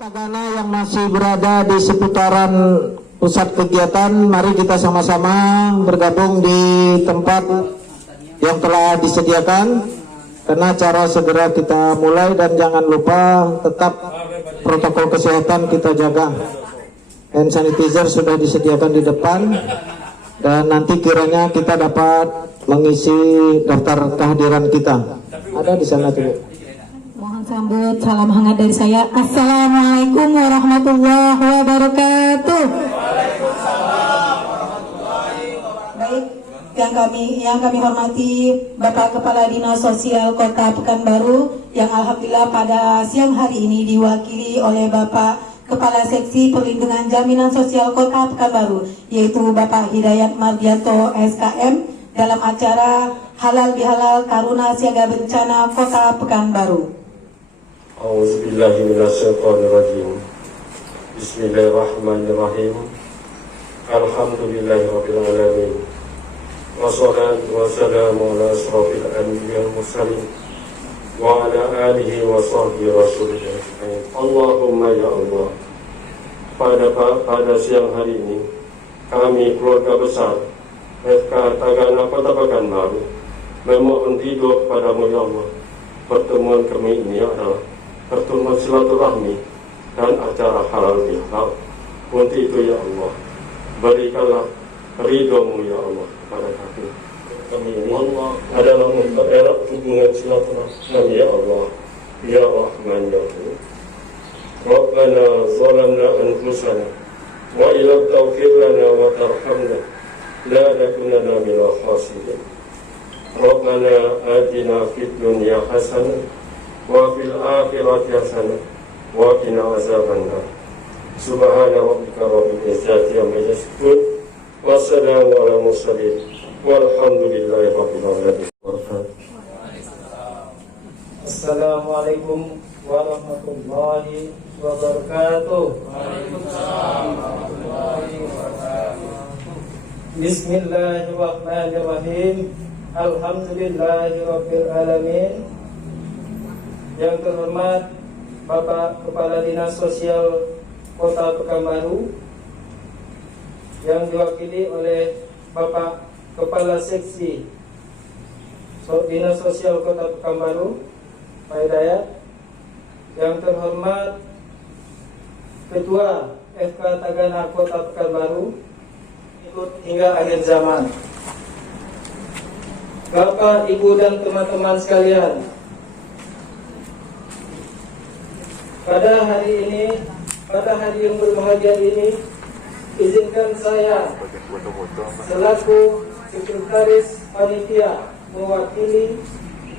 Tagana yang masih berada di seputaran pusat kegiatan, mari kita sama-sama bergabung di tempat yang telah disediakan karena acara segera kita mulai, dan jangan lupa tetap protokol kesehatan kita jaga. Hand sanitizer sudah disediakan di depan, dan nanti kiranya kita dapat mengisi daftar kehadiran kita. Ada di sana tuh. Mohon sambut salam hangat dari saya. Assalamualaikum warahmatullahi wabarakatuh. Baik, yang kami hormati Bapak Kepala Dinas Sosial Kota Pekanbaru, yang alhamdulillah pada siang hari ini diwakili oleh Bapak Kepala Seksi Perlindungan Jaminan Sosial Kota Pekanbaru, yaitu Bapak Hidayat Mardianto SKM, dalam acara Halal Bihalal Taruna Siaga Bencana Kota Pekanbaru. A'udzubillahiminasyaitonirrajim. Bismillahirrahmanirrahim. Alhamdulillahirabbil alamin. Wassalatu wassalamu ala asrofil anbiya'i wal mursalin wa ala alihi wa sahbihi rasulillah. Allahumma ya Allah, pada siang hari ini kami keluarga besar FK Tagana Kota Pekanbaru memohon ridho padamu ya Allah. Pertemuan kami ini adalah pertemuan silaturahmi dan acara halal bihalal. Untuk itu ya Allah, berikanlah ridho-Mu ya Allah kepada kami. Kami ini Allah adalah mempererat hubungan silaturahmi ya Allah. Ya Rahman ya Rahim. Rabbana zalamna anfusana wa ila taghfir lana wa tarhamna la nakunanna minal khasirin. Rabbana atina fid dunya hasanah wa fil akhirati hasanah wa qina azabannar. Subhana rabbika rabbil izzati amma yasifun wa salamun alal mursalin walhamdulillahi rabbil alamin. Assalamualaikum warahmatullahi wabarakatuh. Waalaikumsalam warahmatullahi wabarakatuh. Bismillahirrahmanirrahim. Alhamdulillahirabbil alamin. Yang terhormat Bapak Kepala Dinas Sosial Kota Pekanbaru, yang diwakili oleh Bapak Kepala Seksi Dinas Sosial Kota Pekanbaru, Pak Hidayat. Yang terhormat Ketua FK Tagana Kota Pekanbaru ikut hingga akhir zaman. Bapak, Ibu, dan teman-teman sekalian, pada hari yang berbahagia ini, izinkan saya selaku Sekretaris Panitia mewakili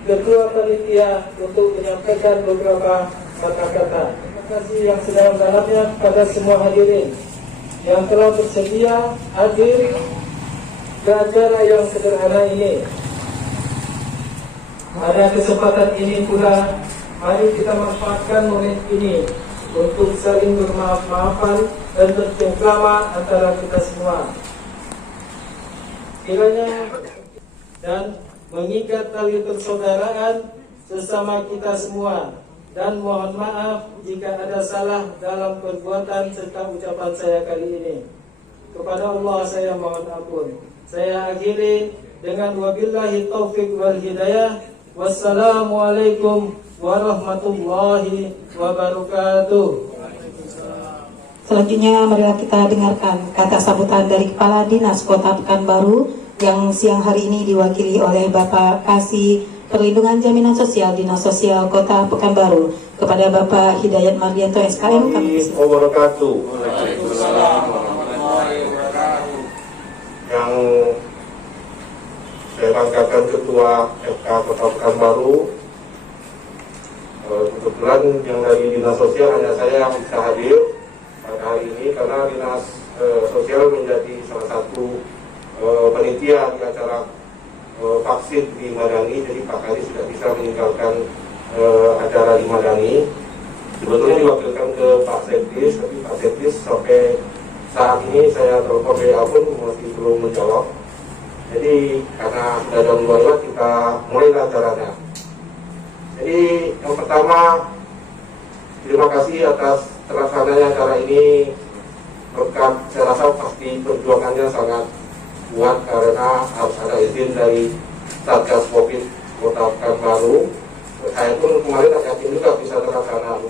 Ketua Panitia untuk menyampaikan beberapa kata-kata. Terima kasih yang sedalam-dalamnya kepada semua hadirin yang telah bersedia hadir ke acara yang sederhana ini. Pada kesempatan ini pula, mari kita manfaatkan momen ini untuk saling bermaaf-maafan dan bercengkrama antara kita semua. Kiranya dan mengikat tali persaudaraan sesama kita semua, dan mohon maaf jika ada salah dalam perbuatan serta ucapan saya kali ini. Kepada Allah saya mohon ampun. Saya akhiri dengan wabillahi taufik wal hidayah. Wassalamualaikum warahmatullahi wabarakatuh. Selanjutnya marilah kita dengarkan kata sambutan dari Kepala Dinas Kota Pekanbaru yang siang hari ini diwakili oleh Bapak Kasih Perlindungan Jaminan Sosial Dinas Sosial Kota Pekanbaru. Kepada Bapak Hidayat Mardianto SKM kami wabarakatuh. Yang saya banggakan Ketua FK Kota Pekanbaru, kebetulan yang dari Dinas Sosial hanya saya yang bisa hadir pada hari ini karena Dinas Sosial menjadi salah satu panitia di acara vaksin di Madani. Jadi Pak Kadi sudah bisa meninggalkan acara di Madani. Sebetulnya diwakilkan ke Pak Septis, tapi Pak Septis sampai saat ini saya telepon WA pun masih belum menjawab. Jadi karena sudah jam 2 kita mulai acaranya. Jadi yang pertama, terima kasih atas terlaksananya acara ini berkat, saya rasa pasti perjuangannya sangat kuat karena harus ada izin dari Satgas Covid Kota Pekanbaru. Saya pun kemarin yakin juga bisa terlaksana.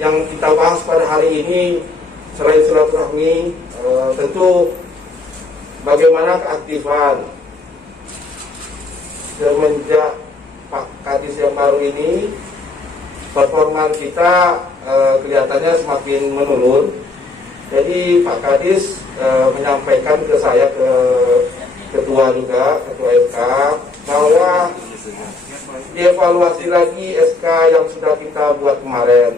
Yang kita bahas pada hari ini selain silaturahmi, tentu bagaimana keaktifan semenjak Pak Kadis yang baru ini, performa kita kelihatannya semakin menurun. Jadi Pak Kadis menyampaikan ke saya, ke ketua juga, ketua SK, bahwa dievaluasi lagi SK yang sudah kita buat kemarin.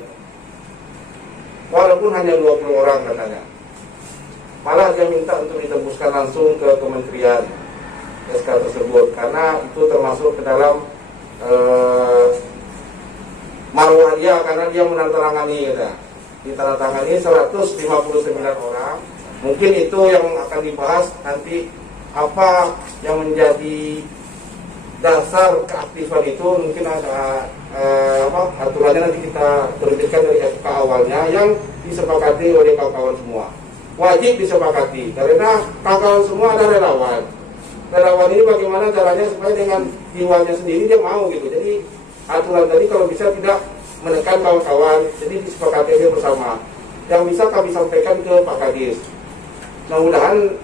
Walaupun hanya 20 orang katanya. Malah dia minta untuk ditembuskan langsung ke kementerian SK tersebut, karena itu termasuk ke dalam marwah dia, karena dia menandatangani ya. Ditandatangani 159 orang. Mungkin itu yang akan dibahas nanti, apa yang menjadi dasar keaktifan itu. Mungkin ada aturannya nanti kita terbitkan dari FK awalnya yang disepakati oleh kawan-kawan semua. Wajib disepakati karena kawan-kawan semua ada relawan. Relawan ini bagaimana caranya supaya dengan jiwanya sendiri dia mau gitu. Jadi aturan tadi kalau bisa tidak menekan kawan-kawan, jadi disepakati aja bersama. Yang bisa kami sampaikan ke Pak Kadis. Mudah-mudahan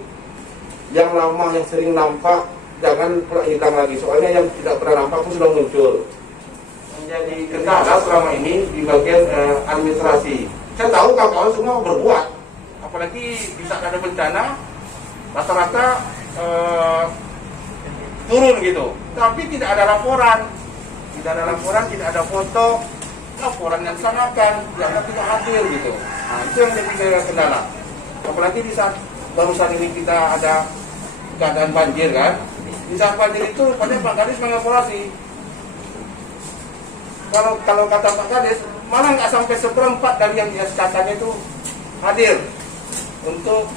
yang lama, yang sering nampak, jangan pula hilang lagi. Soalnya yang tidak pernah nampak pun sudah muncul. Menjadi kendala selama ini di bagian administrasi. Saya tahu kawan-kawan semua berbuat. Apalagi bisa ada bencana, rata-rata turun gitu. Tapi tidak ada laporan. Tidak ada laporan, tidak ada foto. Laporan yang disanakan, dianggap tidak hadir gitu. Nah, itu yang jadi kendala. Apalagi di saat barusan ini kita ada keadaan banjir kan. Di saat banjir itu pada Pak Kadis mengevaluasi. Kalau kata Pak Kadis, malah nggak sampai seperempat dari yang SK-nya itu hadir untuk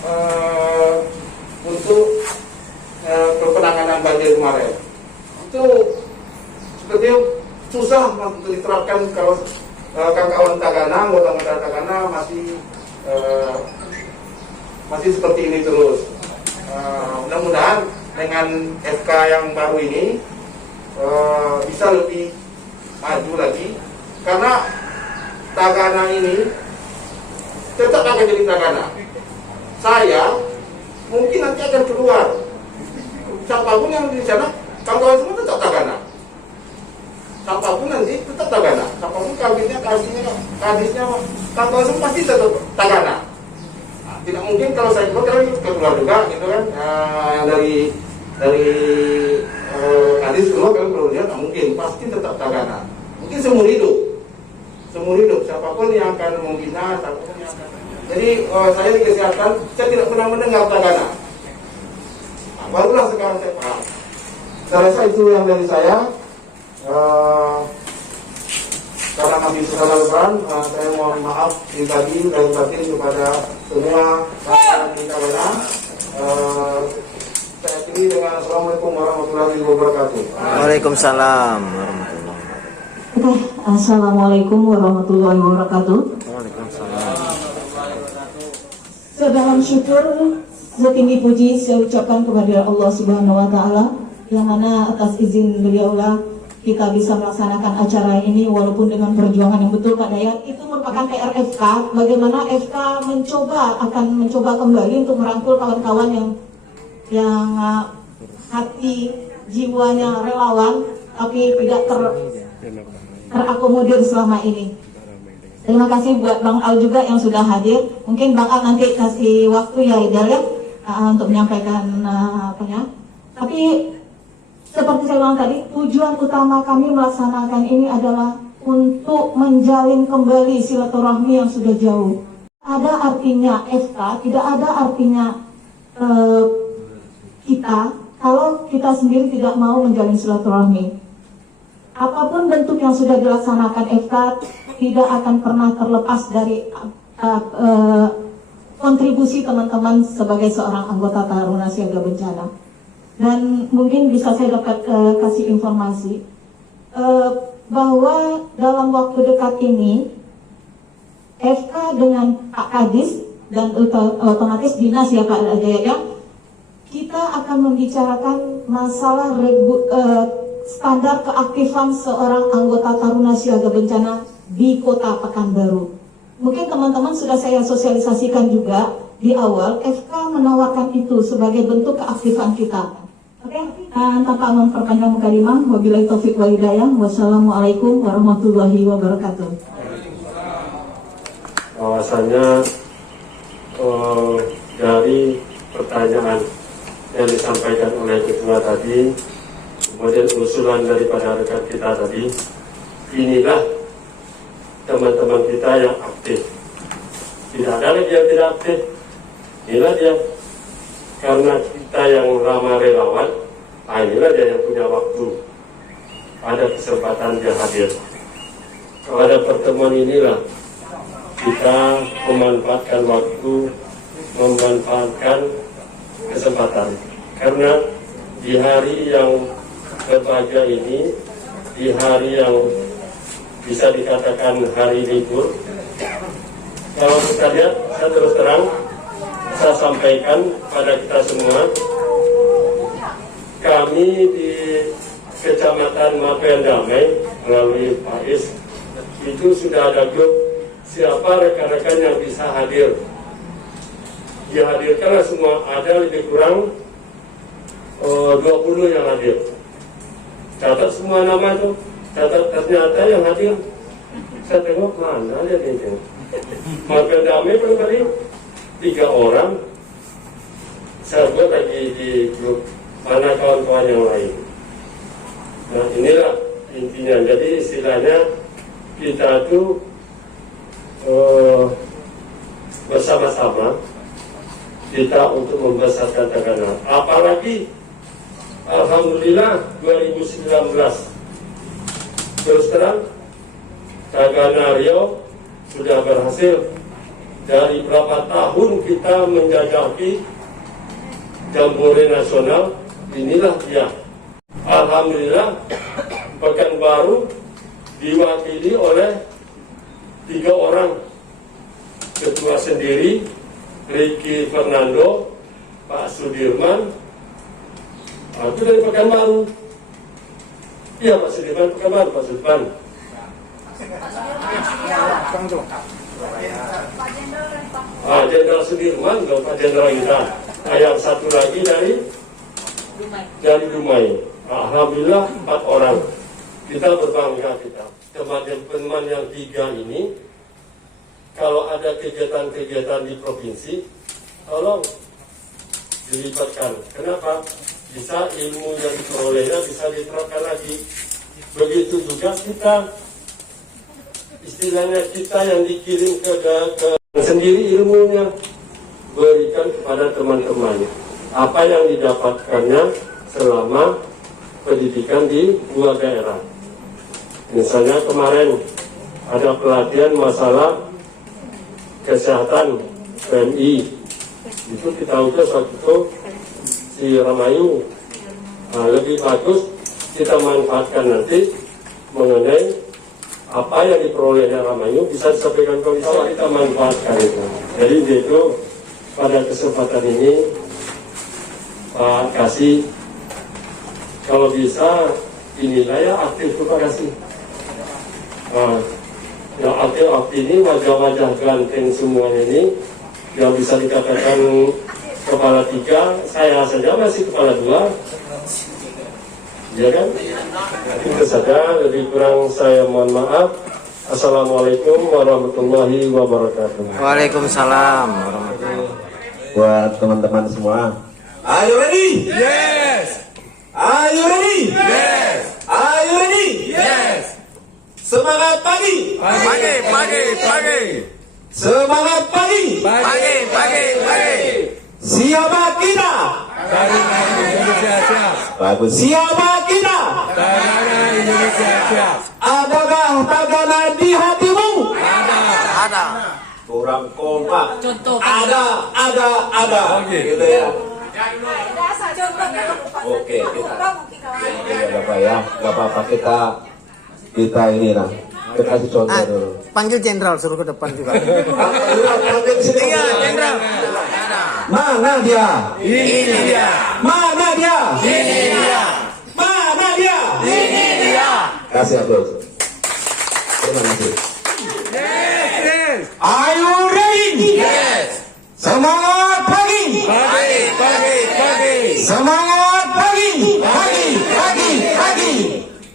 penanganan banjir kemarin. Itu seperti susah untuk diterapkan kalau kawan-kawan Tagana, anggota Tagana masih seperti ini terus. Mudah-mudahan dengan FK yang baru ini bisa lebih maju lagi, karena Tagana ini tetap akan jadi Tagana. Saya mungkin nanti akan keluar. Siapapun yang di sana, kawan-kawan semua tetap Tagana. Siapapun nanti tetap Tagana. Siapapun kabinetnya, kadisnya, kawan-kawan semua pasti tetap Tagana. Nah, tidak mungkin kalau saya keluar juga, gitu kan? Yang dari kadis keluar, kalau keluar nggak mungkin, pasti tetap Tagana. Mungkin seumur hidup, siapapun yang akan membina, siapapun yang akan. Jadi saya di kesehatan, saya tidak pernah mendengar Tagana. Nah, barulah sekarang saya paham. Saya rasa itu yang dari saya. Karena masih secara lebaran, saya mohon maaf pribadi dan batin kepada semua kawan di Tagana. Saya akhiri dengan Assalamualaikum warahmatullahi wabarakatuh. Waalaikumsalam. Assalamualaikum warahmatullahi wabarakatuh. Segala syukur, setinggi puji saya ucapkan kepada Allah Subhanahu Wa Taala, yang mana atas izin beliaulah kita bisa melaksanakan acara ini walaupun dengan perjuangan yang betul Pak Dayat. Itu merupakan PR FK, bagaimana FK akan mencoba kembali untuk merangkul kawan-kawan yang hati jiwanya relawan tapi tidak terakomodir selama ini. Terima kasih buat Bang Al juga yang sudah hadir. Mungkin Bang Al nanti kasih waktu ya Idal ya untuk menyampaikan Tapi seperti saya bilang tadi, tujuan utama kami melaksanakan ini adalah untuk menjalin kembali silaturahmi yang sudah jauh. Ada artinya FK, tidak ada artinya kita kalau kita sendiri tidak mau menjalin silaturahmi. Apapun bentuk yang sudah dilaksanakan FK tidak akan pernah terlepas dari kontribusi teman-teman sebagai seorang anggota Taruna Siaga Bencana. Dan mungkin bisa saya dapat kasih informasi bahwa dalam waktu dekat ini FK dengan Pak Kadis dan otomatis dinas ya Pak Jaya, kita akan membicarakan masalah standar keaktifan seorang anggota Taruna Siaga Bencana di Kota Pekanbaru. Mungkin teman-teman sudah saya sosialisasikan juga di awal, FK menawarkan itu sebagai bentuk keaktifan kita. Oke, tanpa memperpanjang mukadimah, wabillahi taufik wal hidayah. Wassalamualaikum warahmatullahi wabarakatuh. Bahwasanya dari pertanyaan yang disampaikan oleh ketua tadi, kemudian usulan daripada rekan kita tadi, inilah teman-teman kita yang aktif. Tidak ada lagi yang tidak aktif. Inilah dia. Karena kita yang lama relawan, inilah dia yang punya waktu. Ada kesempatan dia hadir. Pada pertemuan inilah kita memanfaatkan waktu, memanfaatkan kesempatan. Karena di hari yang berbahagia ini, di hari yang bisa dikatakan hari libur, kalau kita lihat, saya terus terang, saya sampaikan pada kita semua, kami di Kecamatan Mapen Damai melalui Pak Is itu sudah ada grup siapa rekan-rekan yang bisa hadir. Dihadirkanlah semua, ada lebih kurang 20 yang hadir. Catat semua nama itu, catat ternyata yang hadir. Saya tengok mana lihat ini. Mapen Damai pun kali 3 orang. Saya buat lagi di grup mana kawan-kawan yang lain. Nah inilah intinya. Jadi istilahnya kita tuh bersama-sama kita untuk membesarkan Tagana. Apalagi alhamdulillah 2019 terus terang Tagana Riau sudah berhasil. Dari berapa tahun kita menjajaki Jambore Nasional, inilah dia. Alhamdulillah Pekanbaru diwakili oleh 3 orang. Ketua sendiri Ricky Fernando, Pak Sudirman, itu dari Pekanbaru. Iya Pak Sudirman, Pekanbaru, Pak Sudirman. Jenderal Sudirman, Pak Jenderal kita. Yang satu lagi dari Dumai. Alhamdulillah 4 orang. Kita berbangga kita. Teman-teman yang 3 ini, kalau ada kegiatan-kegiatan di provinsi, tolong dilibatkan. Kenapa? Bisa ilmu yang diperolehnya bisa diterapkan lagi. Begitu juga kita, istilahnya kita yang dikirim ke sendiri ilmunya, berikan kepada teman-teman. Apa yang didapatkannya selama pendidikan di luar daerah. Misalnya kemarin ada pelatihan masalah kesehatan PMI. Itu kita utus waktu itu si Ramayu. Nah, lebih bagus kita manfaatkan nanti mengenai apa yang diperolehnya Ramayu bisa disampaikan ke Wisma, kita manfaatkan itu. Jadi itu pada kesempatan ini Pak Kasih, kalau bisa inilah ya aktif Pak Kasih. Yang aktif ini wajah-wajah ganteng semuanya ini, yang bisa dikatakan kepala 3, saya saja masih kepala 2. Ya kan? Itu saja, lebih kurang saya mohon maaf. Assalamualaikum warahmatullahi wabarakatuh. Waalaikumsalam warahmatullahi wabarakatuh. Buat teman-teman semua, Are you ready? Yes. Are you ready? Yes. Are you ready? Yes. Semangat pagi. Pagi. Semangat pagi. Pagi. Siapa kita? Taruna Indonesia siap. bagus. Siapa kita? Taruna Indonesia siap. Adakah Tagana di hatimu? Ada. Kurang kompak. Contoh. Ada. Oke. Gitu ya. Oke, kita. Ya, Bapak ya, nggak apa-apa kita ini lah. Kita kasih contoh dulu. Panggil jenderal suruh ke depan juga. Iya, jenderal. Mana dia? Ini dia. Mana dia? Ini dia. Mana dia? Ini dia. Kasih aplaus. Terima kasih. Yes. Are you ready? Yes. Semangat pagi! Pagi. Semangat pagi! Pagi!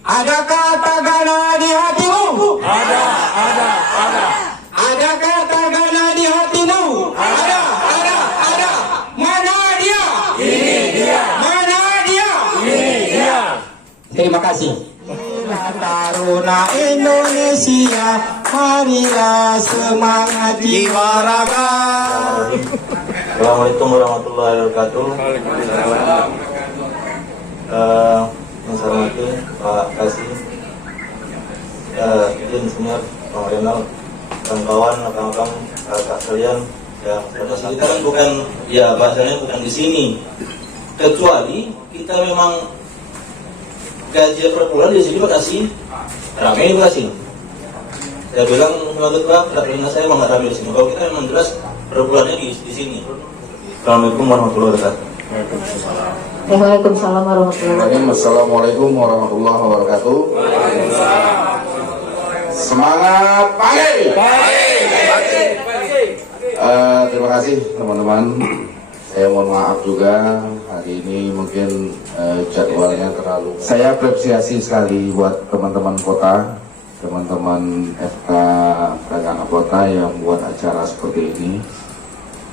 Adakah tagana di hatimu? Ada. Adakah tagana di hatimu? Ada. Mana dia? Ini dia. Mana dia? Ini dia. Terima kasih. Taruna Indonesia, marilah semangat jiwa raga. Assalamualaikum warahmatullahi wabarakatuh. Yang saya hormati Pak Kasih, izin senior, Bang Renal, kawan-kawan, rekan-rekan, kakak sekalian. Ya, kita kan bukan, ya bahasanya bukan di sini. Kecuali kita memang gaji per bulan di sini Pak Kasih, ramai Pak Kasih. Saya bilang menurut Pak, karena saya emang nggak ramai di sini. Kalau kita memang jelas per bulannya di sini. Assalamualaikum warahmatullahi wabarakatuh. Waalaikumsalam warahmatullahi wabarakatuh. Assalamualaikum warahmatullahi wabarakatuh. Semangat pagi. Terima kasih teman-teman. Saya mohon maaf juga hari ini mungkin jadwalnya terlalu. Saya apresiasi sekali buat teman-teman kota, teman-teman FK Tagana Kota yang buat acara seperti ini.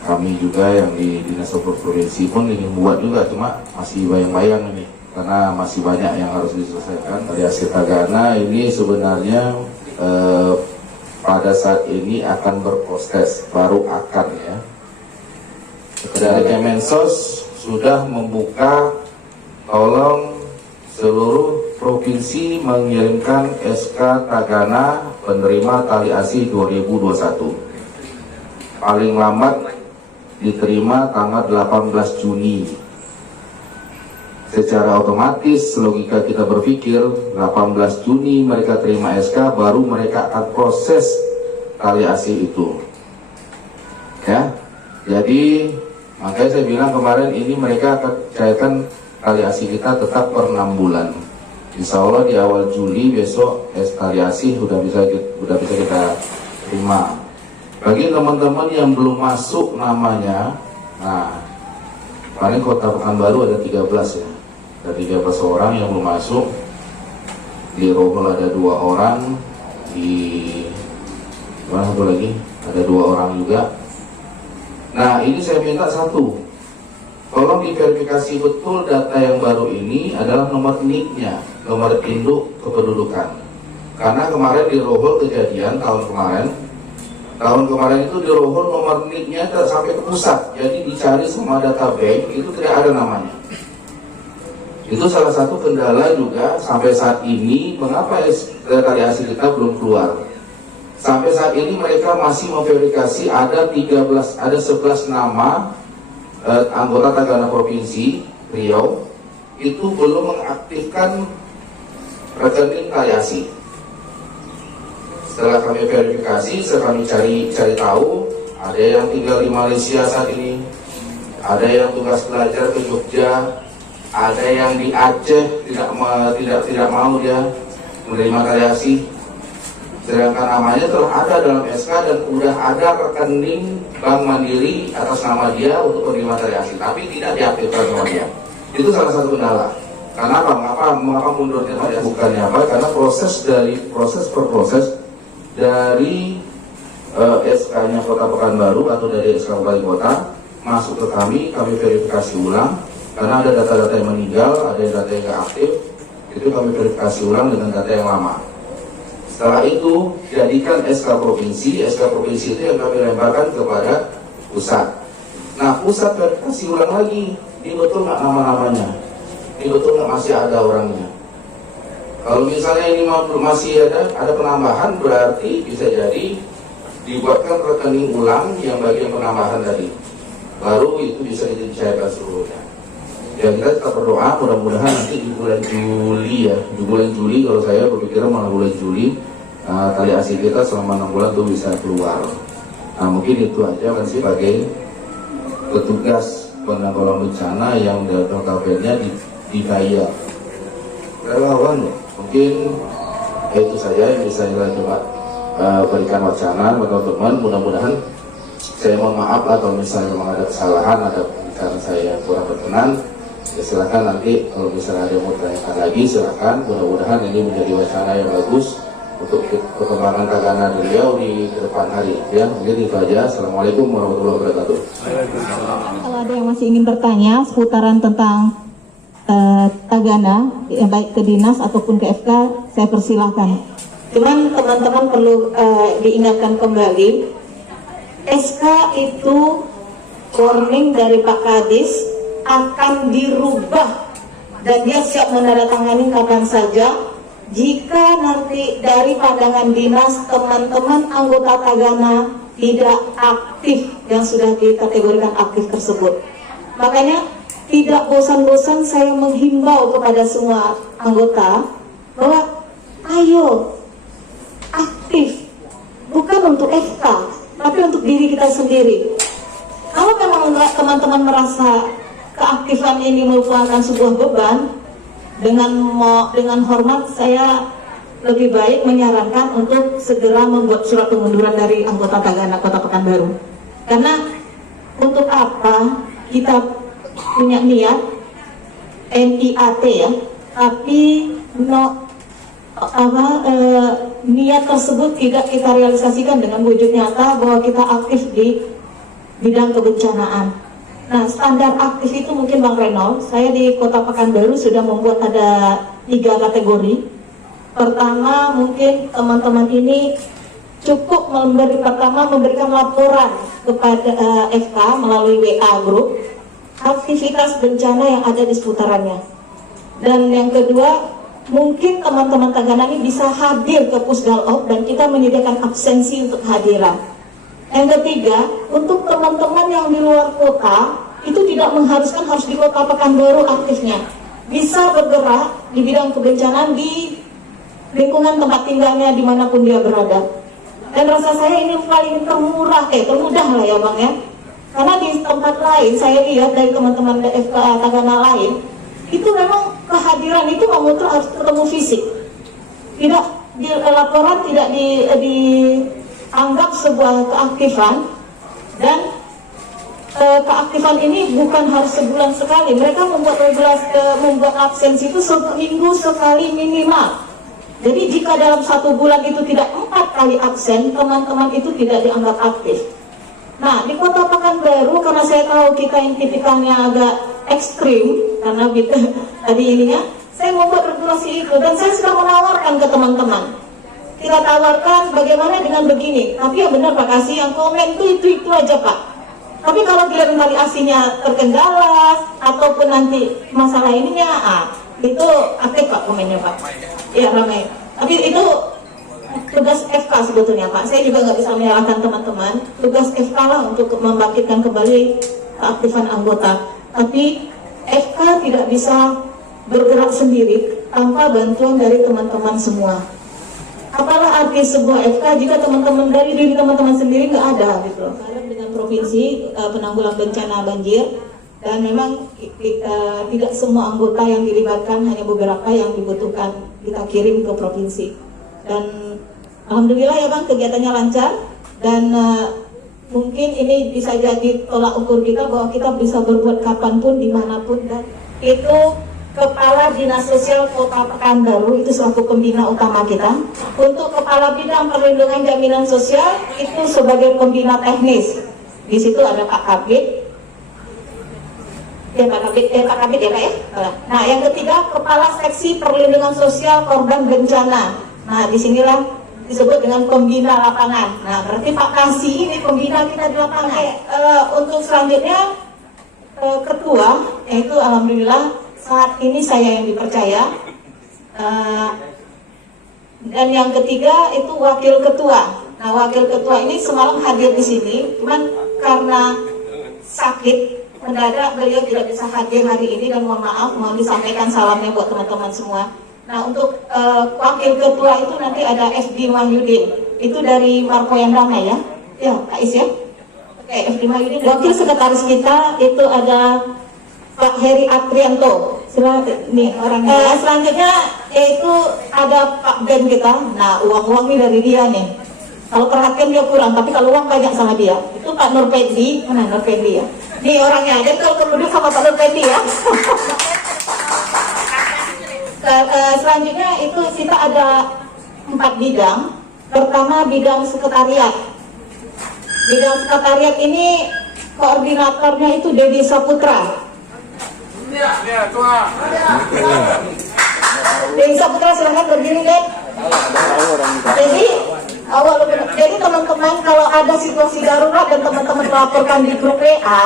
Kami juga yang di Dinas Sosial Provinsi pun ingin buat juga, cuma masih bayang-bayang ini karena masih banyak yang harus diselesaikan. Aliasi Tagana ini sebenarnya pada saat ini akan berproses, baru akan ya. Dari Kemensos sudah membuka, tolong seluruh provinsi mengirimkan SK Tagana penerima tali asi 2021. Paling lambat diterima tanggal 18 Juni. Secara otomatis logika kita berpikir 18 Juni mereka terima SK, baru mereka akan proses tali asi itu. Ya, jadi makanya saya bilang kemarin ini mereka akan cairkan tali asi kita tetap per 6 bulan. Insya Allah di awal Juli besok tali asi udah bisa kita terima. Bagi teman-teman yang belum masuk namanya, nah paling Kota Pekanbaru ada 13 ya, ada 13 orang yang belum masuk. Di Rohol ada 2 orang, di mana satu lagi ada 2 orang juga. Nah ini saya minta satu, tolong diverifikasi betul data yang baru ini adalah nomor NIK-nya, nomor induk kependudukan. Karena kemarin di Rohol kejadian tahun kemarin itu di Rohol nomor NIK-nya tidak sampai ke pusat, jadi dicari sama data bank itu tidak ada namanya. Itu salah satu kendala juga sampai saat ini mengapa tali asi kita belum keluar. Sampai saat ini mereka masih memverifikasi ada 11 nama anggota Tagana Provinsi Riau itu belum mengaktifkan rekening tali asi. Setelah kami verifikasi, setelah kami cari tahu, ada yang tinggal di Malaysia saat ini, ada yang tugas belajar ke Jogja, ada yang di Aceh tidak mau dia menerima tali asi. Sedangkan namanya telah ada dalam SK dan sudah ada rekening Bank Mandiri atas nama dia untuk menerima tali asi, tapi tidak diaktifkan sama dia. Itu salah satu kendala. Karena mengapa mundurnya tali asi? Bukannya apa? Karena proses dari SK-nya Kota Pekanbaru atau dari SK Kabupaten Kota masuk ke kami verifikasi ulang karena ada data-data yang meninggal, ada data yang tidak aktif, itu kami verifikasi ulang dengan data yang lama. Setelah itu jadikan SK provinsi itu yang kami lemparkan kepada pusat. Nah pusat verifikasi ulang lagi, ini betul nggak nama-namanya, ini betul nggak masih ada orangnya. Kalau misalnya ini masih ada penambahan, berarti bisa jadi dibuatkan rekening ulang yang bagian penambahan tadi, baru itu bisa dicairkan seluruhnya. Ya kita tetap berdoa mudah-mudahan nanti di bulan Juli ya, di bulan Juli kalau saya berpikir malah bulan Juli tali asi kita selama 6 bulan tuh bisa keluar. Nah mungkin itu aja kan sebagai petugas penanggulangan bencana yang notabene dibayar relawan. Mungkin itu saja yang bisa saya coba berikan wacana buat teman-teman. Mudah-mudahan saya mohon maaf atau misalnya memang ada kesalahan, ada pembicaraan saya yang kurang berkenan, ya silakan nanti kalau misalnya ada yang mau tanyakan lagi silakan. Mudah-mudahan ini menjadi wacana yang bagus untuk perkembangan Tagana di Riau di depan hari. Ya, mungkin itu aja. Assalamualaikum warahmatullahi wabarakatuh. Kalau ada yang masih ingin bertanya seputaran tentang Tagana, baik ke dinas ataupun ke FK, saya persilahkan. Cuman teman-teman perlu diingatkan kembali, SK itu warning dari Pak Kadis akan dirubah dan dia siap menandatangani kapan saja. Jika nanti dari pandangan dinas teman-teman anggota Tagana tidak aktif yang sudah dikategorikan aktif tersebut, makanya tidak bosan-bosan saya menghimbau kepada semua anggota bahwa ayo aktif, bukan untuk FK tapi untuk diri kita sendiri. Kalau memang teman-teman merasa keaktifan ini merupakan sebuah beban, dengan hormat saya lebih baik menyarankan untuk segera membuat surat pengunduran dari anggota Tagana Kota Pekanbaru. Karena untuk apa kita punya niat NIAT ya, tapi niat tersebut tidak kita realisasikan dengan wujud nyata bahwa kita aktif di bidang kebencanaan. Nah, standar aktif itu mungkin Bang Reno, saya di Kota Pekanbaru sudah membuat ada 3 kategori. Pertama, mungkin teman-teman ini cukup memberikan laporan kepada FK melalui WA group aktivitas bencana yang ada di seputarannya. Dan yang kedua, mungkin teman-teman Tagana ini bisa hadir ke Pusdalop dan kita menyediakan absensi untuk kehadiran. Yang ketiga, untuk teman-teman yang di luar kota, itu tidak mengharuskan harus di Kota Pekanbaru aktifnya. Bisa bergerak di bidang kebencanaan di lingkungan tempat tinggalnya dimanapun dia berada. Dan rasa saya ini paling termudah lah ya Bang ya. Karena di tempat lain, saya lihat dari teman-teman FK Tagana lain, itu memang kehadiran itu memutus harus ketemu fisik. Tidak di laporan tidak dianggap sebuah keaktifan, dan keaktifan ini bukan harus sebulan sekali. Mereka membuat absensi itu seminggu sekali minimal. Jadi jika dalam 1 bulan itu tidak 4 kali absen, teman-teman itu tidak dianggap aktif. Nah, di Kota Pekanbaru, karena saya tahu kita yang tipikalnya agak ekstrim, karena tadi ininya, saya membuat regulasi itu, dan saya sudah menawarkan ke teman-teman. Kita tawarkan bagaimana dengan begini, tapi ya benar Pak Kasih, yang komen itu aja Pak. Tapi kalau giliran tali asinya terkendala, ataupun nanti masalah ininya, itu aktif Pak komennya Pak. Iya ramai. Tapi itu tugas FK sebetulnya Pak. Saya juga nggak bisa menyalahkan teman-teman. Tugas FK lah untuk membangkitkan kembali keaktifan anggota. Tapi FK tidak bisa bergerak sendiri tanpa bantuan dari teman-teman semua. Apalah arti sebuah FK jika teman-teman dari diri teman-teman sendiri nggak ada gitu loh. Dengan provinsi penanggulangan bencana banjir, dan memang tidak semua anggota yang dilibatkan, hanya beberapa yang dibutuhkan kita kirim ke provinsi. Dan alhamdulillah ya Bang, kegiatannya lancar, dan mungkin ini bisa jadi tolak ukur kita bahwa kita bisa berbuat kapanpun, dimanapun. Dan itu Kepala Dinas Sosial Kota Pekanbaru itu selaku pembina utama kita. Untuk Kepala Bidang Perlindungan Jaminan Sosial itu sebagai pembina teknis. Di situ ada Pak Kabid. Ya Pak Kabid ya Pak ya. Nah, yang ketiga Kepala Seksi Perlindungan Sosial Korban Bencana. Nah, disinilah disebut dengan pembina lapangan. Nah, berarti Pak Kasih ini pembina kita di lapangan. Untuk selanjutnya ketua, yaitu alhamdulillah saat ini saya yang dipercaya. Dan yang ketiga itu wakil ketua. Nah, wakil ketua ini semalam hadir di sini, cuman karena sakit mendadak beliau tidak bisa hadir hari ini, dan mohon maaf, mohon disampaikan salamnya buat teman-teman semua. Nah untuk wakil ketua itu nanti ada FD Wahyudin, itu dari Marco yang Damai ya, ya Kak Is ya. Oke, FD Wahyudin. Wakil sekretaris kita itu ada Pak Heri Atrianto. Nih orangnya. Selanjutnya itu ada Pak Ben kita. Nah uang ini dari dia nih. Kalau perhatian dia kurang, tapi kalau uang banyak sama dia. Itu Pak Nur Pendi, mana Nur Pendi ya? Nih orangnya. Jadi kalau perlu sama Pak Nur Pendi ya. Selanjutnya itu kita ada 4 bidang. Pertama bidang sekretariat. Bidang sekretariat ini koordinatornya itu Dedi Saputra. Dedi Saputra silahkan berdiri deh. Jadi teman-teman kalau ada situasi darurat dan teman-teman melaporkan di grup WA,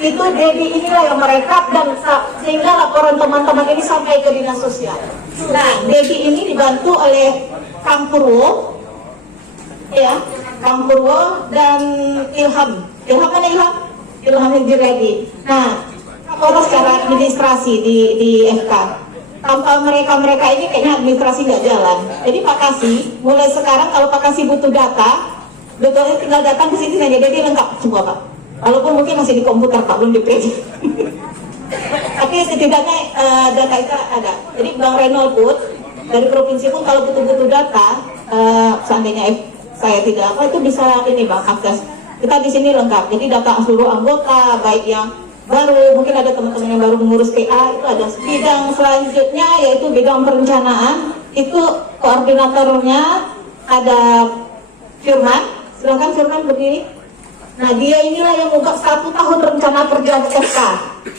itu Dedi inilah yang merekap dan sehingga laporan teman-teman ini sampai ke dinas sosial. Nah, Dedi ini dibantu oleh Kang Purwo, ya, Kang Purwo dan Ilham. Ilham mana Ilham? Ilham Hijredi. Nah, kalau secara administrasi di FK. Tanpa mereka ini kayaknya administrasi nggak jalan. Jadi Pak Kasih, mulai sekarang kalau Pak Kasih butuh data, betulnya tinggal datang ke sini saja, jadi lengkap semua Pak. Walaupun mungkin masih di komputer Pak, belum di PC. Tapi setidaknya data itu ada. Jadi Bang Renold pun dari provinsi pun kalau butuh data, seandainya saya tidak apa itu bisa ini Bang akses. Kita di sini lengkap. Jadi data seluruh anggota, baik yang baru, mungkin ada teman-teman yang baru mengurus TA, itu ada. Bidang selanjutnya yaitu bidang perencanaan, itu koordinatornya ada Firman. Silakan Firman berdiri. Nah dia inilah yang buka 1 tahun rencana kerja FK.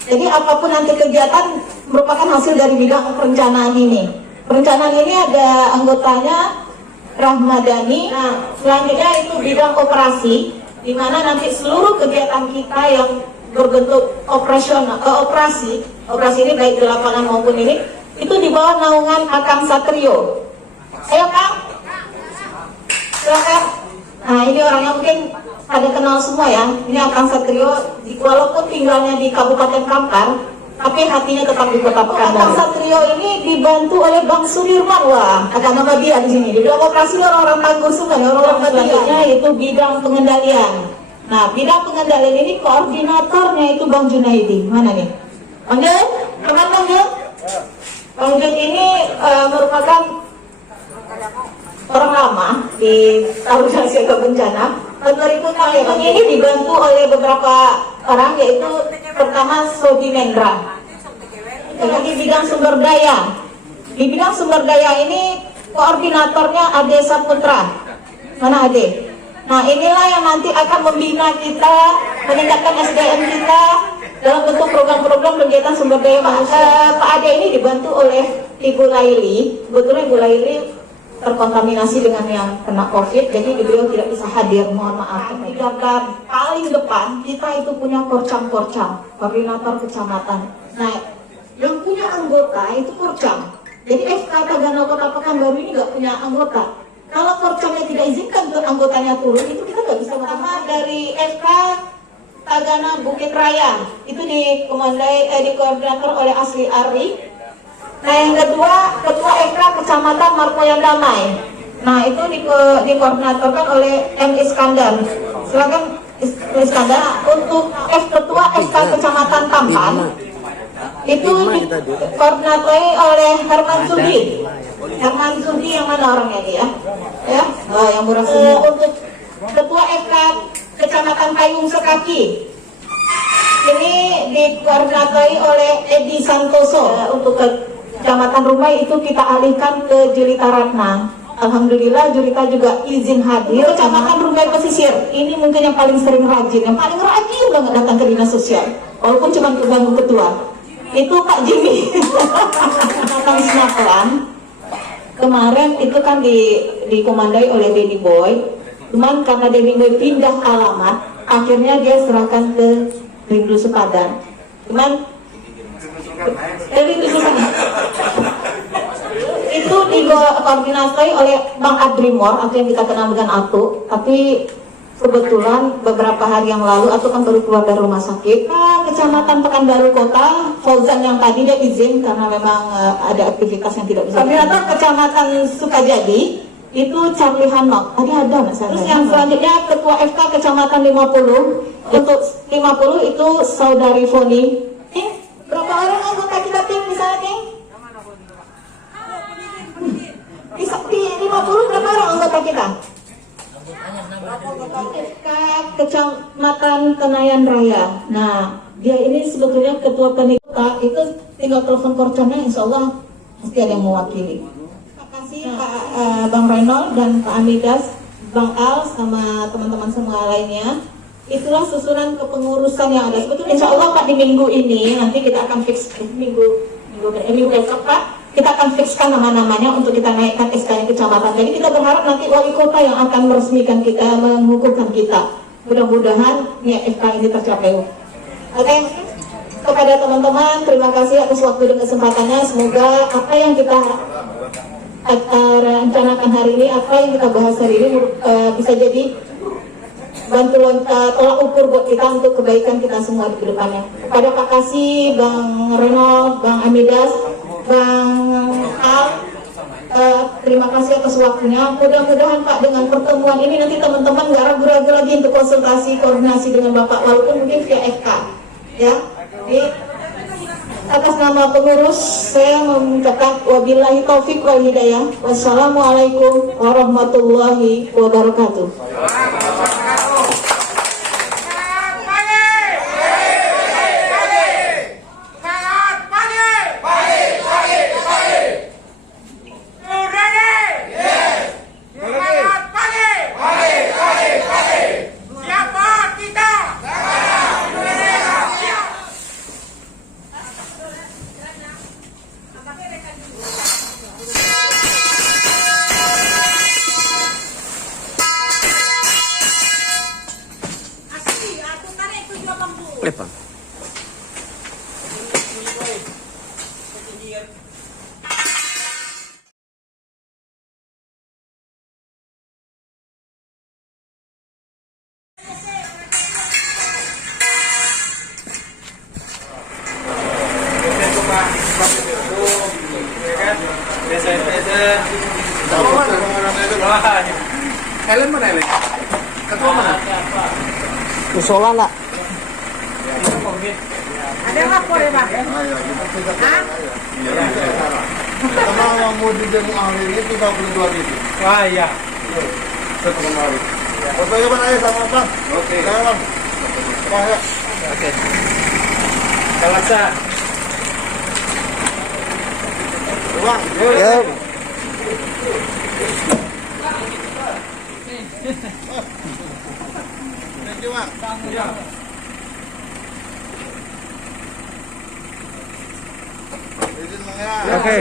Jadi apapun nanti kegiatan merupakan hasil dari bidang perencanaan ini. Perencanaan ini ada anggotanya Rahmadani. Nah selanjutnya itu bidang operasi, di mana nanti seluruh kegiatan kita yang berbentuk operasional, operasi ini baik di lapangan maupun ini, itu di bawah naungan Akang Satrio. Ayo Kang, silakan. Nah ini orangnya mungkin ada kenal semua ya. Ini Akang Satrio, walaupun tinggalnya di Kabupaten Kampar, tapi hatinya tetap di Kota Pekanbaru. Akang Satrio ini dibantu oleh Bang Sudirman. Wah, ada nama dia di sini. Di bidang operasi orang-orang tangguh semua, orang-orang selanjutnya itu bidang pengendalian. Nah, bidang pengendalian ini koordinatornya itu Bang Junaidi. Mana nih? Bang Jun? Teman Bang Jun? Bang Jun ini merupakan orang lama di Taruna Siaga Bencana. Tahun 2006 Bang ini dibantu oleh beberapa orang, yaitu pertama Sobi Mendra. Di bidang sumber daya. Di bidang sumber daya ini koordinatornya Ade Saputra. Mana Ade? Nah inilah yang nanti akan membina kita, meningkatkan SDM kita dalam bentuk program-program kegiatan sumber daya manusia. Pak Ade ini dibantu oleh Ibu Laili. Kebetulan Ibu Laili terkontaminasi dengan yang kena COVID, jadi beliau tidak bisa hadir, mohon maaf. Di gambar paling depan kita itu punya porcam-porcam, koordinator kecamatan. Nah yang punya anggota itu porcam. Jadi FK Tagana Kota Pekanbaru ini nggak punya anggota. Kalau porcamnya tidak izinkan untuk anggotanya turun, itu kita nggak bisa mengatakan. Dari FK Tagana Bukit Raya, itu dikoordinator oleh Asli Ari. Nah yang kedua, Ketua FK Kecamatan Markoyan Damai. Nah itu dikoordinatorkan oleh M. Iskandar. Silakan Iskandar. Untuk Ketua FK Kecamatan Tampan, itu dikoordinatori oleh Herman Sudi. Herman Sudi yang mana orangnya dia? Ya, yang murah semua. Untuk Ketua FK Kecamatan Kayung Sekaki, ini dikoordinatori oleh Edi Santoso. Untuk Kecamatan Rumai itu kita alihkan ke Julita Ratna. Alhamdulillah Julita juga izin hadir. Kecamatan Rumai Pesisir, ini mungkin yang paling sering rajin, yang paling rajin banget datang ke dinas sosial, walaupun cuma keganggu ketua. Itu Pak Jimmy. Kecamatan Sinaplan, kemarin itu kan dikomandai oleh Denny Boy. Cuman karena Denny Boy pindah alamat, akhirnya dia serahkan ke Rindu Sepadan. Cuman itu dikoordinasi oleh Bang Adrimor, atau yang kita kenal dengan Atu. Tapi kebetulan beberapa hari yang lalu atau kan baru keluar dari rumah sakit, Kecamatan Pekanbaru Kota, Fauzan yang tadi dia izin karena memang ada aktivitas yang tidak bisa. Ternyata Kecamatan Sukajadi itu Charlie Hanok, tadi ada Mas. Terus yang selanjutnya Ketua FK Kecamatan 50, untuk 50 itu Saudari Foni. Berapa orang anggota kita tim di sana, Ting? Di 50 berapa orang anggota kita? FK Kecamatan Kenayan Raya. Nah, dia ini sebetulnya ketua panitia, itu tinggal telepon korcannya, insya Allah pasti ada yang mewakili. Terima kasih Pak Bang Renol dan Pak Amidas, Bang Al sama teman-teman semua lainnya. Itulah susunan kepengurusan yang ada. Sebetulnya insya Allah Pak di minggu ini nanti kita akan fix minggu besok Pak. Kita akan fixkan nama-namanya untuk kita naikkan SK kecamatan. Jadi kita berharap nanti wali kota yang akan meresmikan kita, mengukuhkan kita. Mudah-mudahan FK ini tercapai. Oke, kepada teman-teman, terima kasih atas waktu dan kesempatannya. Semoga apa yang kita rencanakan hari ini, apa yang kita bahas hari ini bisa jadi bantuan tolak ukur buat kita untuk kebaikan kita semua di depannya. Kepada Pak Kasih, Bang Renol, Bang Amidas, Bang Al, terima kasih atas waktunya. Mudah-mudahan Pak dengan pertemuan ini nanti teman-teman nggak ragu-ragu lagi untuk konsultasi, koordinasi dengan Bapak, walaupun mungkin via FK. Ya, jadi atas nama pengurus saya mengucapkan wabillahi taufik wal hidayah. Wassalamualaikum warahmatullahi wabarakatuh. Helen mana Helen? Ketua mana? Musola nak. Ada yang lapor ya Pak? Karena mau di demo hari ini 32 ribu. Wah iya. Setelah hari. Fotonya mana ya sama Bang? Oke. Bang. Oke. Kalaksa. Bang. Ya. Thank you, Bang. Izin Bang ya. Oke.